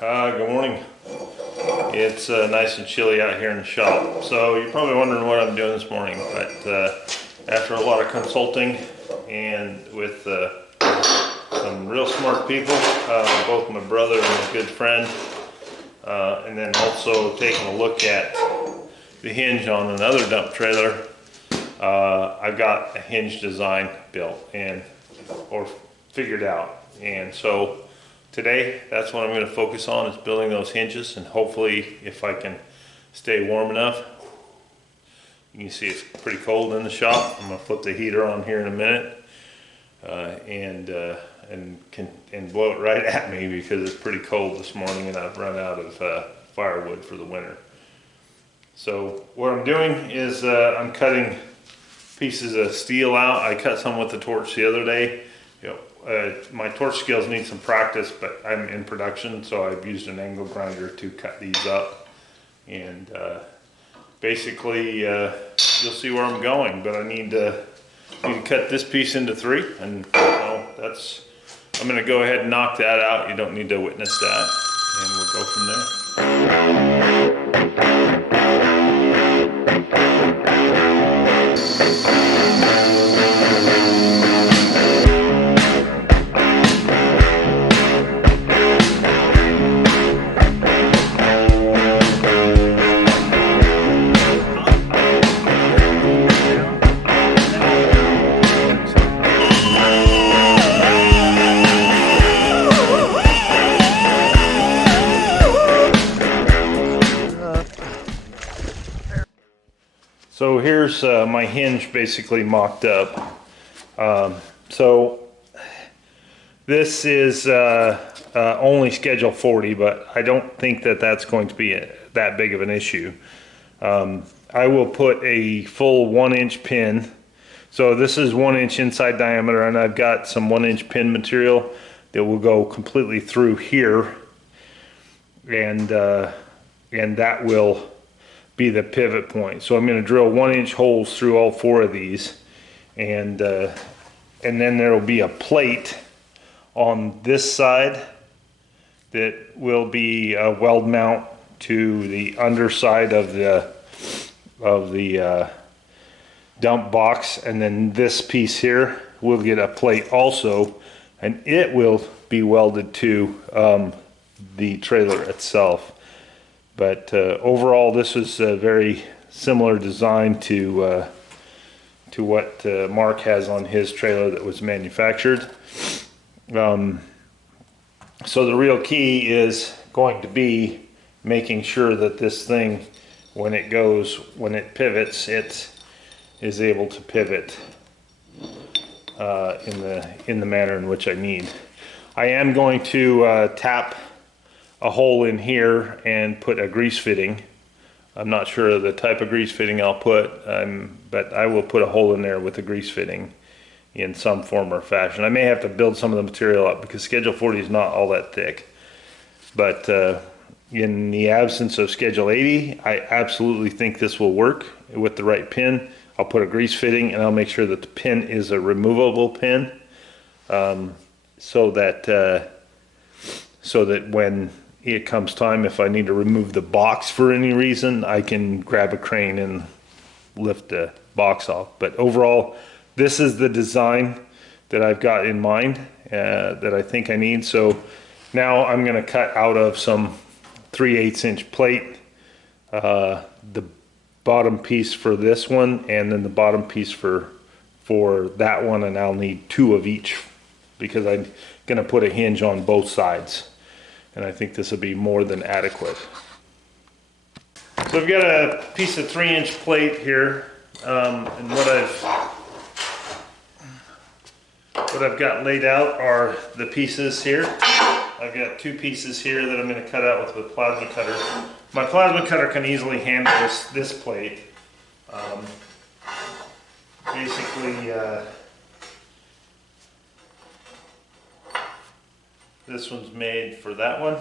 Good morning. It's nice and chilly out here in the shop. So you're probably wondering what I'm doing this morning, but after a lot of consulting and with some real smart people, both my brother and a good friend, and then also taking a look at the hinge on another dump trailer, I've got a hinge design built or figured out. And so today, that's what I'm going to focus on, is building those hinges, and hopefully, if I can stay warm enough. You can see it's pretty cold in the shop. I'm going to flip the heater on here in a minute, and blow it right at me because it's pretty cold this morning, and I've run out of firewood for the winter. So what I'm doing is I'm cutting pieces of steel out. I cut some with the torch the other day. My torch skills need some practice, but I'm in production, so I've used an angle grinder to cut these up. And basically, you'll see where I'm going, but I need to cut this piece into 3, and I'm going to go ahead and knock that out. You don't need to witness that, and we'll go from there. So here's my hinge basically mocked up. So this is only schedule 40, but I don't think that that's going to be that big of an issue. I will put a full 1-inch pin. So this is 1 inch inside diameter, and I've got some 1-inch pin material that will go completely through here, and that will be the pivot point. So I'm going to drill 1-inch holes through all 4 of these, and then there will be a plate on this side that will be a weld mount to the underside of the dump box, and then this piece here will get a plate also, and it will be welded to the trailer itself. But overall, this is a very similar design to what Mark has on his trailer that was manufactured. So the real key is going to be making sure that this thing, when it pivots, it is able to pivot in the manner in which I need. I am going to tap a hole in here and put a grease fitting. I'm not sure of the type of grease fitting I'll put, but I will put a hole in there with a grease fitting in some form or fashion. I may have to build some of the material up because Schedule 40 is not all that thick. But in the absence of Schedule 80, I absolutely think this will work with the right pin. I'll put a grease fitting, and I'll make sure that the pin is a removable pin, so that when it comes time, if I need to remove the box for any reason, I can grab a crane and lift the box off. But overall, this is the design that I've got in mind, that I think I need. So now I'm going to cut out of some 3/8 inch plate, the bottom piece for this one, and then the bottom piece for that one, and I'll need 2 of each because I'm going to put a hinge on both sides. And I think this will be more than adequate. So I've got a piece of 3-inch plate here, and what I've got laid out are the pieces here. I've got 2 pieces here that I'm going to cut out with a plasma cutter. My plasma cutter can easily handle this plate. Basically, this one's made for that one,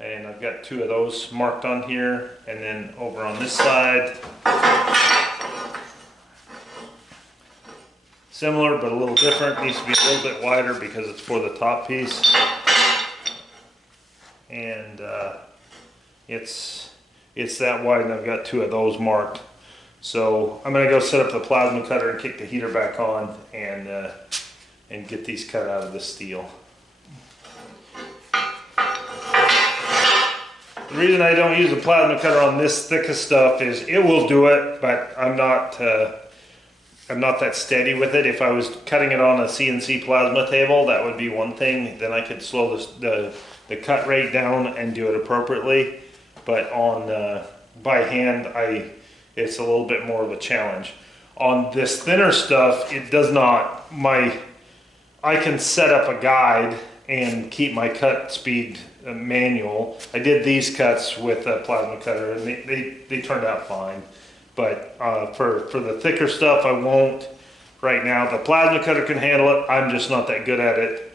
and I've got 2 of those marked on here, and then over on this side, similar but a little different. Needs to be a little bit wider because it's for the top piece. and it's that wide, and I've got 2 of those marked. So I'm gonna go set up the plasma cutter and kick the heater back on and get these cut out of the steel. The reason I don't use the plasma cutter on this thickest stuff is it will do it, but I'm not that steady with it. If I was cutting it on a CNC plasma table, that would be one thing. Then I could slow the cut rate down and do it appropriately. But on by hand, it's a little bit more of a challenge. On this thinner stuff, it does not. I can set up a guide and keep my cut speed manual. I did these cuts with a plasma cutter, and they turned out fine. But for the thicker stuff, I won't right now. The plasma cutter can handle it. I'm just not that good at it.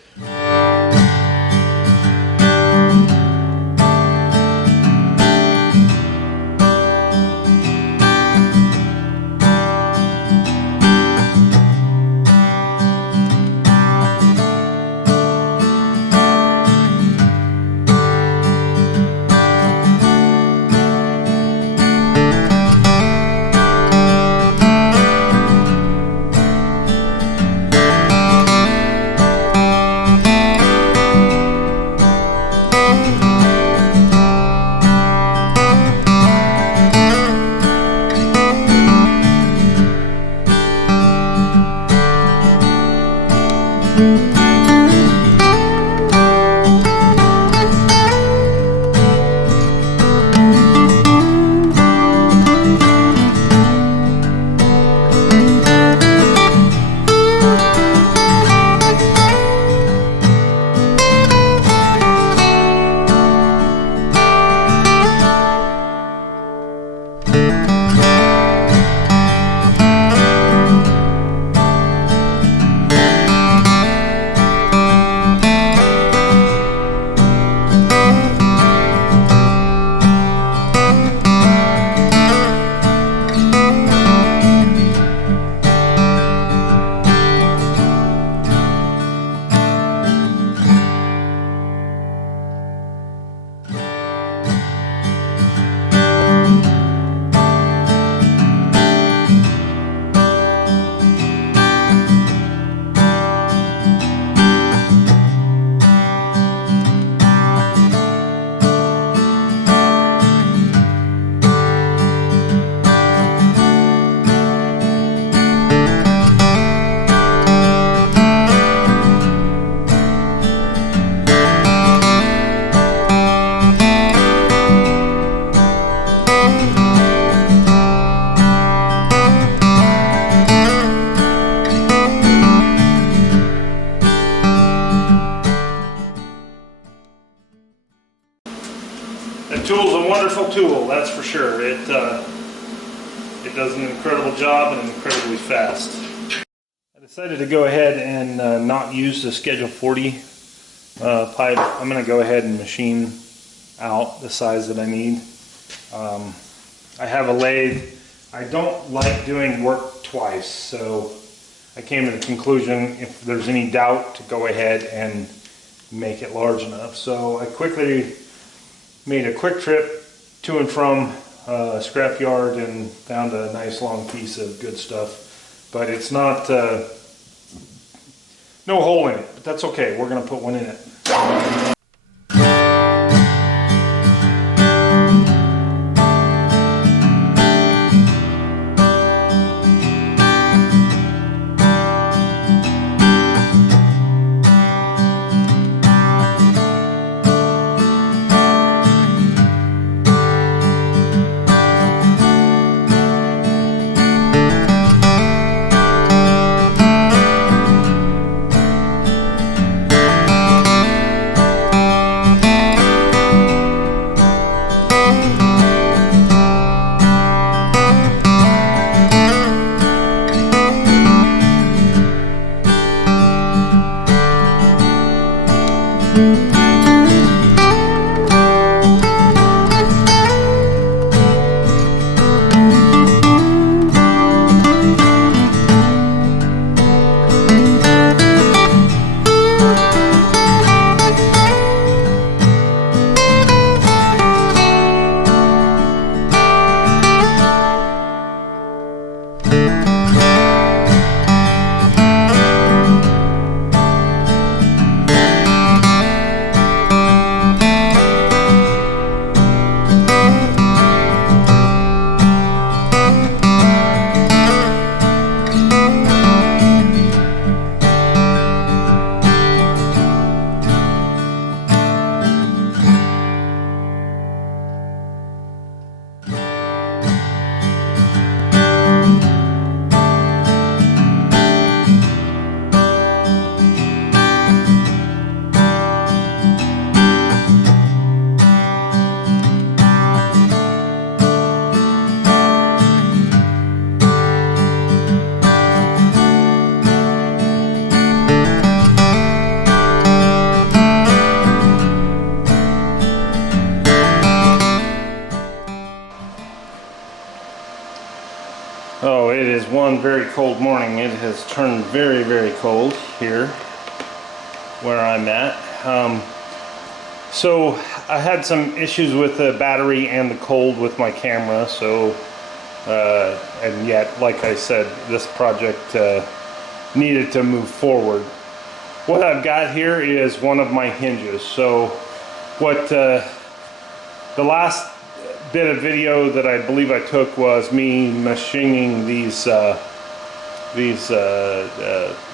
The tool's a wonderful tool, that's for sure. It does an incredible job and incredibly fast. I decided to go ahead and not use the Schedule 40 pipe. I'm going to go ahead and machine out the size that I need. I have a lathe. I don't like doing work twice, so I came to the conclusion if there's any doubt to go ahead and make it large enough. So I quickly made a quick trip to and from scrapyard and found a nice long piece of good stuff. But it's not, no hole in it, but that's okay. We're going to put one in it. one very cold morning. It has turned very, very cold here where I'm at. So I had some issues with the battery and the cold with my camera, so and yet, like I said, this project needed to move forward. What I've got here is one of my hinges. So what the last bit of video that I believe I took was me machining these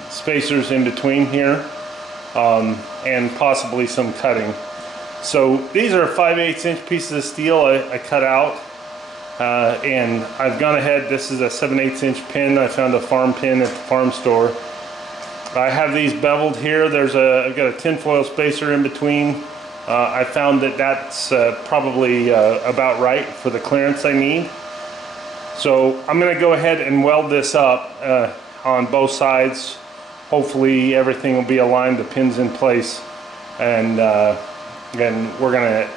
spacers in between here, and possibly some cutting. So these are 5/8 inch pieces of steel I cut out, and I've gone ahead. This is a 7/8 inch pin. I found a farm pin at the farm store. I have these beveled here. I've got a tinfoil spacer in between. I found that that's probably about right for the clearance I need. So I'm going to go ahead and weld this up on both sides. Hopefully everything will be aligned, the pins in place, and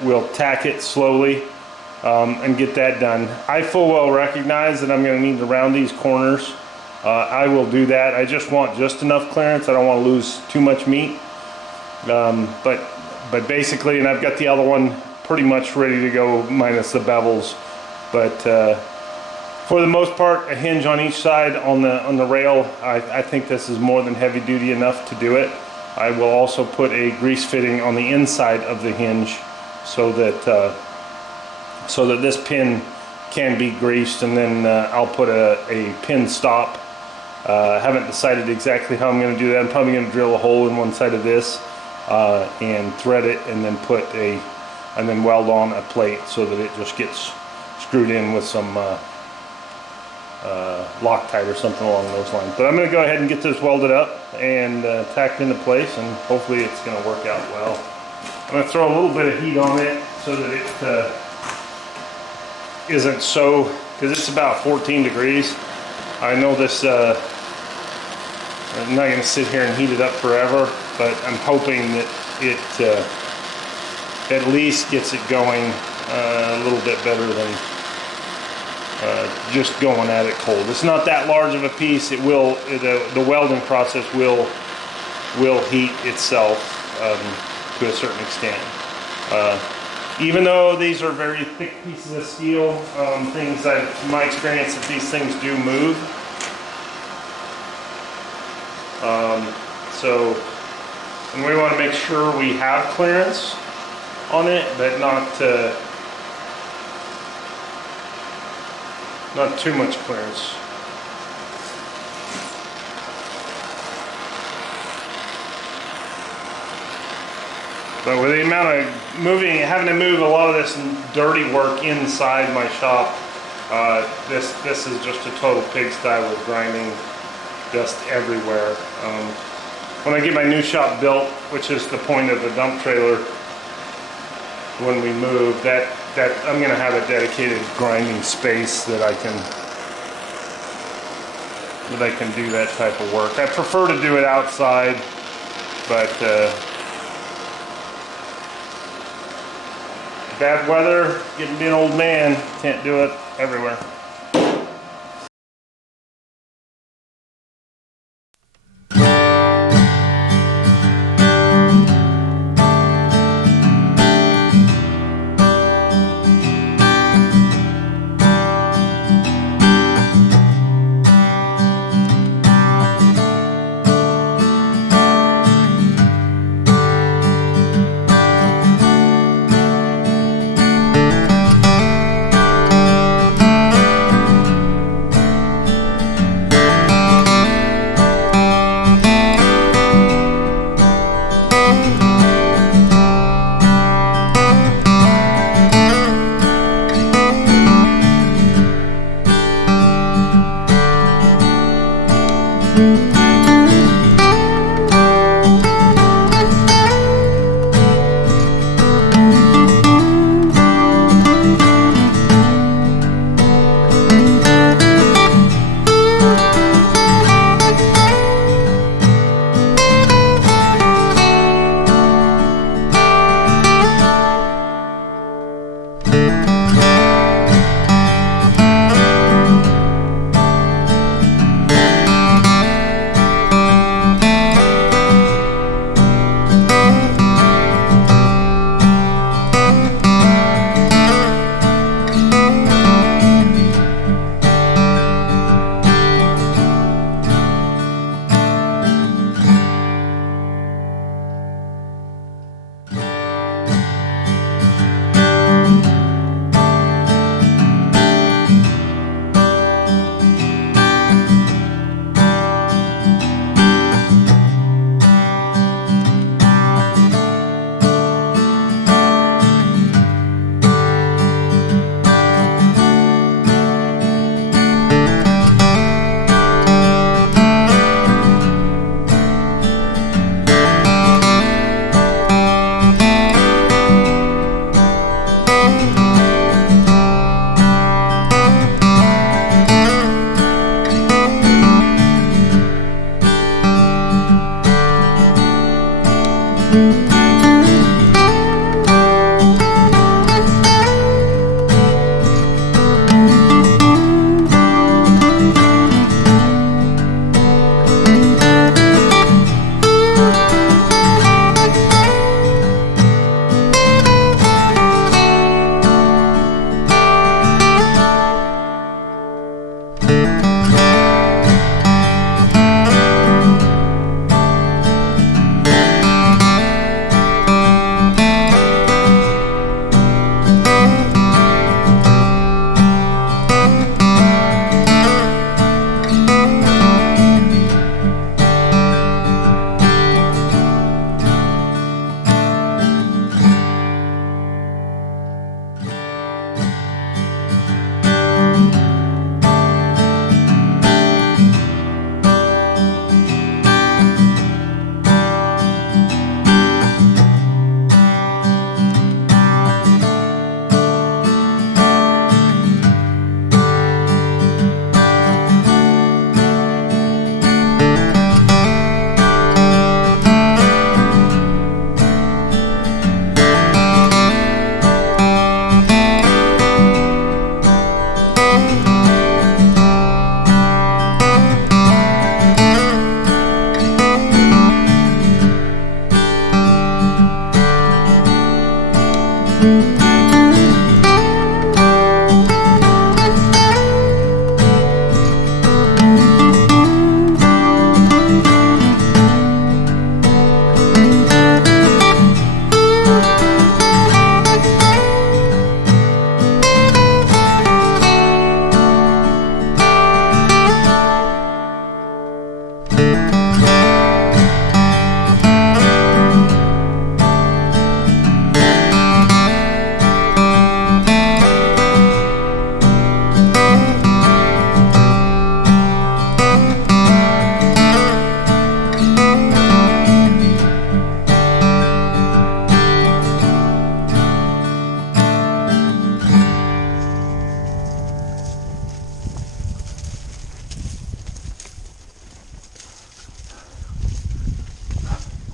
we'll tack it slowly and get that done. I full well recognize that I'm going to need to round these corners. I will do that. I just want just enough clearance. I don't want to lose too much meat. But basically, and I've got the other one pretty much ready to go minus the bevels. But for the most part, a hinge on each side on the rail. I think this is more than heavy duty enough to do it. I will also put a grease fitting on the inside of the hinge so that this pin can be greased, and then I'll put a pin stop. I haven't decided exactly how I'm going to do that. I'm probably going to drill a hole in one side of this and thread it, and then weld on a plate so that it just gets screwed in with some Loctite or something along those lines. But I'm going to go ahead and get this welded up and tacked into place, and hopefully it's going to work out well. I'm going to throw a little bit of heat on it so that it isn't so, because it's about 14 degrees. I know this, I'm not going to sit here and heat it up forever, but I'm hoping that it at least gets it going a little bit better than just going at it cold. It's not that large of a piece. It will, the welding process will heat itself to a certain extent. Even though these are very thick pieces of steel, from my experience, that these things do move. And we want to make sure we have clearance on it, but not too much clearance. But with the amount of having to move a lot of this dirty work inside my shop, this is just a total pigsty with grinding dust everywhere. When I get my new shop built, which is the point of the dump trailer, when we move, that I'm going to have a dedicated grinding space that I can do that type of work. I prefer to do it outside, but bad weather, getting to be an old man, can't do it everywhere.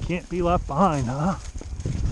Can't be left behind, huh?